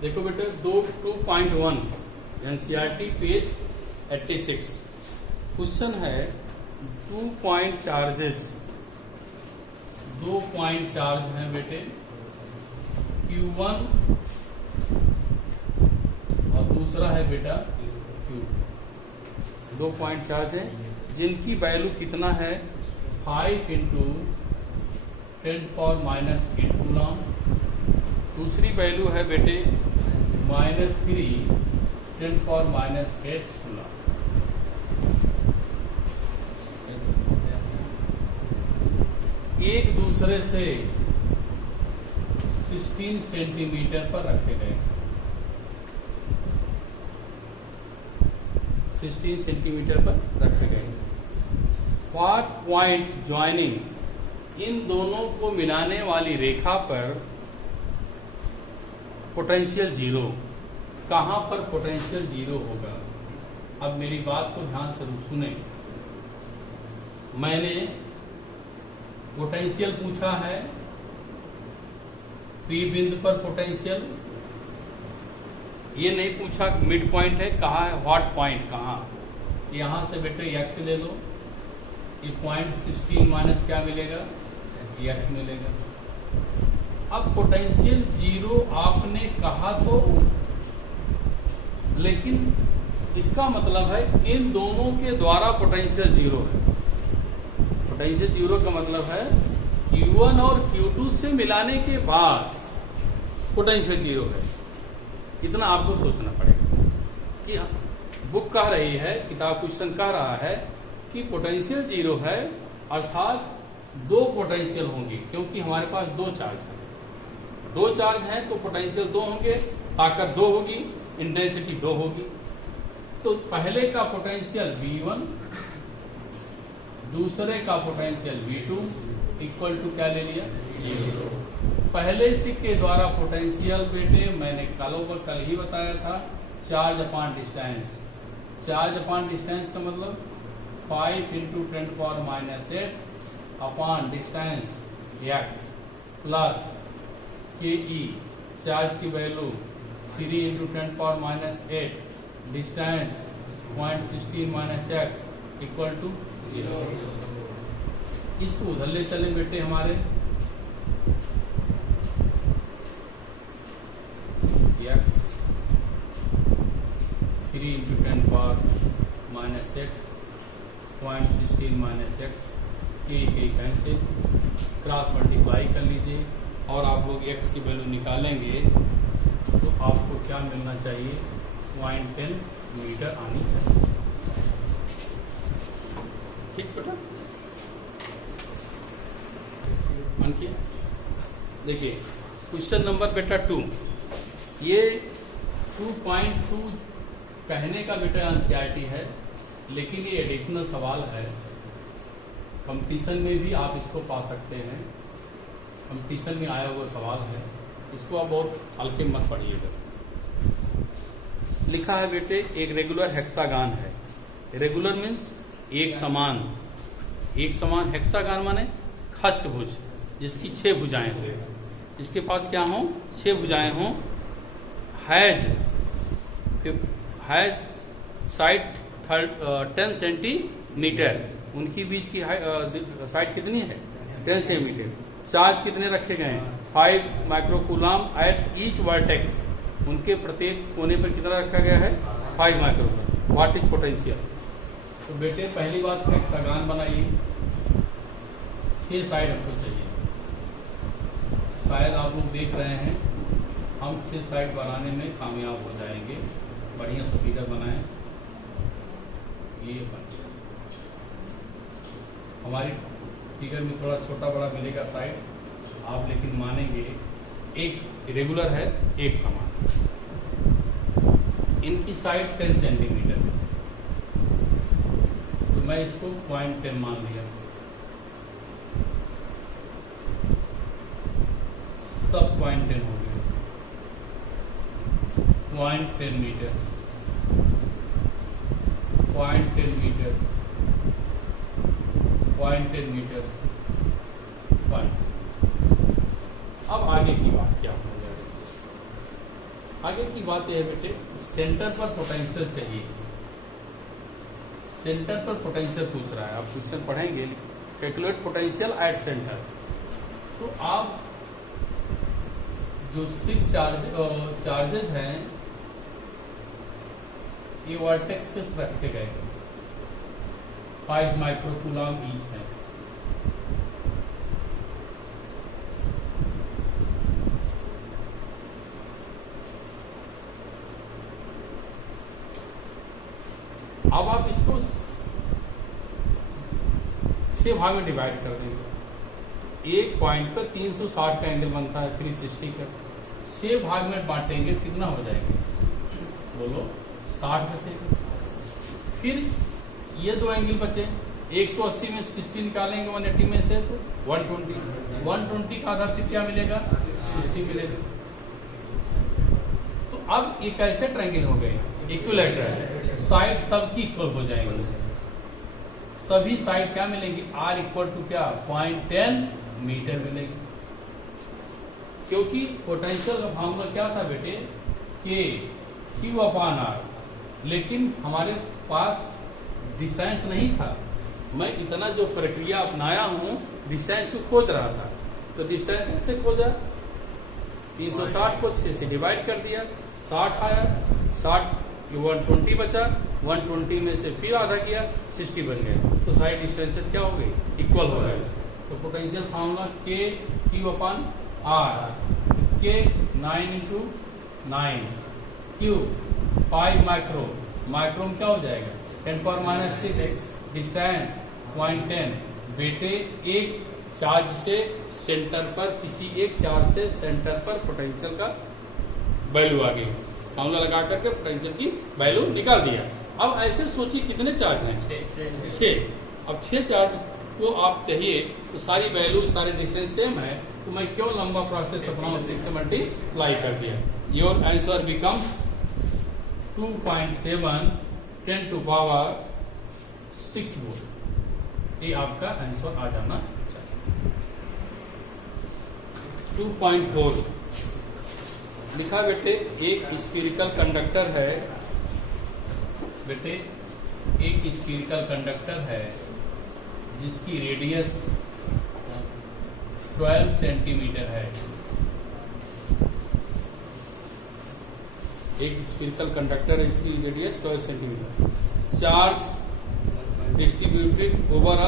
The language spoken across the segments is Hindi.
देखो बेटे 2.1 एनसीईआरटी पेज 86 क्वेश्चन है 2 पॉइंट चार्जेस। 2 पॉइंट चार्ज हैं बेटे Q1 और दूसरा है बेटा Q2। 2 पॉइंट चार्ज है जिनकी वैल्यू कितना है 5 इंटू 10⁻⁸ कूलम। दूसरी वैल्यू है बेटे -3 10⁻⁸ कूलम। एक दूसरे से 16 सेंटीमीटर पर रखे गए। 16 सेंटीमीटर पर रखे गए। व्हाट पॉइंट ज्वाइनिंग, इन दोनों को मिलाने वाली रेखा पर पोटेंशियल जीरो। कहां पर पोटेंशियल जीरो होगा? अब मेरी बात को ध्यान से सुने। मैंने पोटेंशियल पूछा है, पी बिंदु पर पोटेंशियल। ये नहीं पूछा मिड पॉइंट है कहाँ है, व्हाट पॉइंट कहाँ। यहां से बेटे एक्स ले लो, ये पॉइंट 16 माइनस क्या मिलेगा, एक्स मिलेगा। अब पोटेंशियल जीरो आपने कहा तो, लेकिन इसका मतलब है इन दोनों के द्वारा पोटेंशियल जीरो है। पोटेंशियल जीरो का मतलब है Q1 और Q2 से मिलाने के बाद पोटेंशियल जीरो है। इतना आपको सोचना पड़ेगा कि बुक कह रही है, किताब क्वेश्चन कह रहा है कि पोटेंशियल जीरो है, अर्थात 2 पोटेंशियल होंगे, क्योंकि हमारे पास 2 चार्ज है। 2 चार्ज हैं तो पोटेंशियल 2 होंगे, ताकत 2 होगी, इंटेंसिटी 2 होगी। तो पहले का पोटेंशियल V1, दूसरे का पोटेंशियल V2 इक्वल टू क्या ले लिया, 0। पहले से के द्वारा पोटेंशियल बेटे मैंने कल ही बताया था, charge upon distance. Charge upon distance का मतलब 5 into 10⁻⁸ upon distance x plus KE। चार्ज की value 3 into 10⁻⁸, distance 0.16 - x equal to 0। इसको उधर ले चले बेटे हमारे, x 3 इंटू 10⁻⁸ 0.16 - x के कैंसिल, क्रॉस मल्टीप्लाई कर लीजिए और आप लोग x की वैल्यू निकालेंगे तो आपको क्या मिलना चाहिए, 0.10 मीटर आनी चाहिए। ठीक बेटा, मन किया। देखिए क्वेश्चन नंबर बेटा 2, ये 2.2 कहने का बेटा एनसीईआरटी है, लेकिन ये एडिशनल सवाल है। कंपटीशन में भी आप इसको पा सकते हैं, कंपटीशन में आया हुआ सवाल है, इसको आप बहुत हल्के मत पढ़िएगा। लिखा है बेटे एक रेगुलर हेक्सागान है। रेगुलर मीन्स एक समान। एक समान हेक्सागान माने खष्टभुज, जिसकी 6 भुजाएं हो, जिसके पास क्या हो, 6 भुजाएं हो। हैज साइड 10 सेंटीमीटर, उनकी बीच की साइड कितनी है, 10 सेंटीमीटर। चार्ज कितने रखे गए हैं, 5 माइक्रोकूलम एट ईच वर्टेक्स। उनके प्रत्येक कोने पर कितना रखा गया है, 5 माइक्रोकूलम। What is potential. तो बेटे पहली बात हेक्सागन बनाइए, 6 साइड हमको चाहिए। शायद आप लोग देख रहे हैं हम 6 साइड बनाने में कामयाब हो जाएंगे। बढ़िया से फिगर बनाएं, ये बन गया। हमारी फिगर में थोड़ा छोटा बड़ा मिलेगा साइड, आप लेकिन मानेंगे एक रेगुलर है, एक समान। इनकी साइड 10 सेंटीमीटर है, तो मैं इसको 0.10 मान लिया। सब 0.10 हो गया, 0.10 मीटर, 0.10 मीटर, 0.10 मीटर, 1। अब आगे की बात क्या हो जाएगी। आगे की बात यह है बेटे, सेंटर पर पोटेंशियल चाहिए। सेंटर पर पोटेंशियल पूछ रहा है, आप क्वेश्चन पढ़ेंगे, कैलकुलेट पोटेंशियल एट सेंटर। तो आप जो 6 चार्जेस हैं ये वर्टेक्स पे रखे गए 5 माइक्रोकूलम ईच है। अब आप इसको 6 भाग में डिवाइड कर देंगे। एक पॉइंट पर 360 का एंगल बनता है, 360 का। 6 भाग में बांटेंगे, कितना हो जाएगा बोलो? 60 बचेगा। फिर ये 2 एंगल बचे, 180 में 60 निकालेंगे 180 में से तो 120 का आधा फिर क्या मिलेगा? 60 मिलेगा। तो अब ये कैसे ट्रायंगल हो गए? इक्विलैटरल। साइड सबकी इक्वल हो जाएंगे, सभी साइड क्या मिलेंगी? R इक्वल टू क्या? 0.10 मीटर मिलेगी। क्योंकि पोटेंशियल का फॉर्मूला क्या था बेटे? K Q/R। लेकिन हमारे पास डिस्टेंस नहीं था। मैं इतना जो प्रक्रिया अपनाया हूं, डिस्टेंस को खोज रहा था। तो डिस्टेंस कैसे खोजा? 360 को 6 से डिवाइड कर दिया, 60 आया, 60 120 बचा, 120 में से फिर आधा किया, 60 बन गया। तो साइड डिस्टेंसेस क्या हो गई? इक्वल हो गए। तो potential formula K Q/R। K 9 × 9, Q 5 माइक्रोम क्या हो जाएगा? 10⁻⁶। डिस्टेंस 0.10। बेटे एक चार्ज से सेंटर पर, किसी एक चार्ज से सेंटर पर पोटेंशियल का वैल्यू आ गई। फॉर्मूला लगा करके पोटेंशियल की वैल्यू निकाल दिया। अब ऐसे सोचिए कितने चार्ज हैं? 6। अब 6 चार्ज को आप चाहिए तो सारी वैल्यू, सारे डिस्टेंस सेम है, तो मैं क्यों लंबा प्रोसेस अपना 6 से मल्टीप्लाई कर दिया। Your answer becomes 2.7 10⁶ volt. ये आपका आंसर आ जाना चाहिए। 2.4 लिखा बेटे, एक स्फीरिकल कंडक्टर है। बेटे एक स्फीरिकल कंडक्टर है जिसकी रेडियस 12 सेंटीमीटर है। एक स्फीरिकल कंडक्टर है, इसकी radius 12 centimetre. Charge distributed over a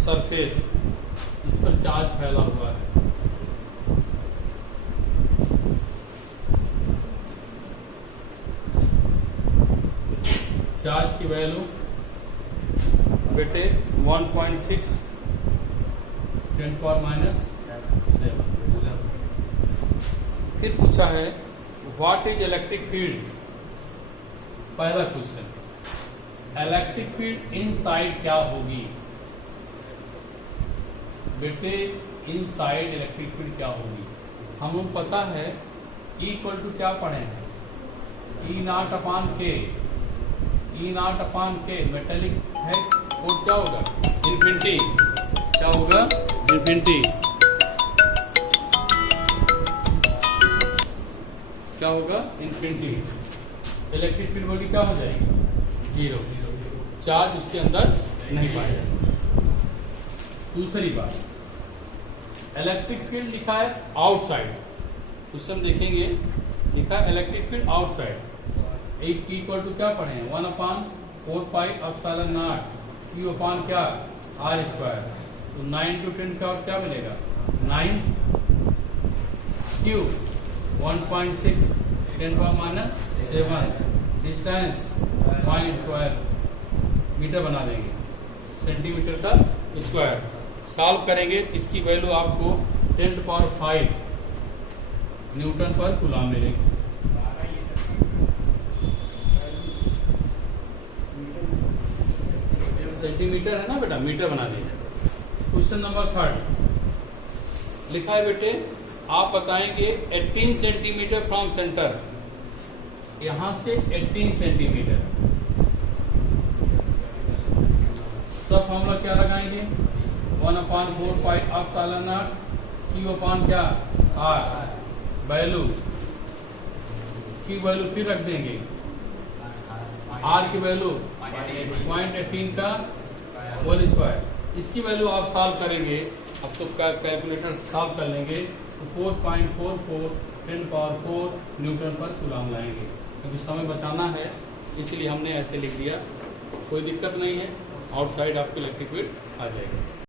surface, इस पर चार्ज फैला हुआ है। चार्ज की वैल्यू बेटे 1.6 10⁻⁷। फिर पूछा है व्हाट इज इलेक्ट्रिक फील्ड। पहला क्वेश्चन, इलेक्ट्रिक फील्ड इनसाइड क्या होगी? बेटे इनसाइड इलेक्ट्रिक फील्ड क्या होगी? हमें पता है E इक्वल टू क्या पढ़े हैं? E0/K। E0/K मेटेलिक है, और क्या होगा? इन्फिनिटी। क्या होगा? इन्फिनिटी। क्या होगा? इन्फिनिटी। इलेक्ट्रिक फील्ड वैल्यू क्या हो जाएगी? 0। चार्ज उसके अंदर नहीं पाएगा। दूसरी बात, इलेक्ट्रिक फील्ड लिखा है आउटसाइड। क्वेश्चन देखेंगे, लिखा है इलेक्ट्रिक फील्ड आउटसाइड। एक की इक्वल टू क्या पढ़े हैं? 1/4πε0 Q/ क्या? R²। तो 9 × 10 का और क्या मिलेगा? 9। Q 1.6 10⁻⁷। डिस्टेंस 0.12 मीटर बना देंगे, सेंटीमीटर का स्क्वायर। सॉल्व करेंगे, इसकी वैल्यू आपको 10⁵ न्यूटन पर कूलम मिलेगी। सेंटीमीटर है ना बेटा, मीटर बना दीजिए। क्वेश्चन नंबर 3 लिखा है बेटे, आप बताएंगे 18 सेंटीमीटर फ्रॉम सेंटर। यहां से 18 सेंटीमीटर। सब फॉर्मूला क्या लगाएंगे? 1/4πε0 Q/ क्या? R। वैल्यू Q उसकी वैल्यू फिर रख देंगे, आर की वैल्यू 0.18 का होल स्क्वायर, इसकी वैल्यू आप सॉल्व करेंगे, अब तो कैलकुलेटर सॉल्व कर लेंगे तो 4.44 10⁴ न्यूटन पर कूलम लाएंगे। क्योंकि समय बचाना है इसलिए हमने ऐसे लिख दिया, कोई दिक्कत नहीं है, आउटसाइड आपकी इलेक्ट्रिक फील्ड आ जाएगी।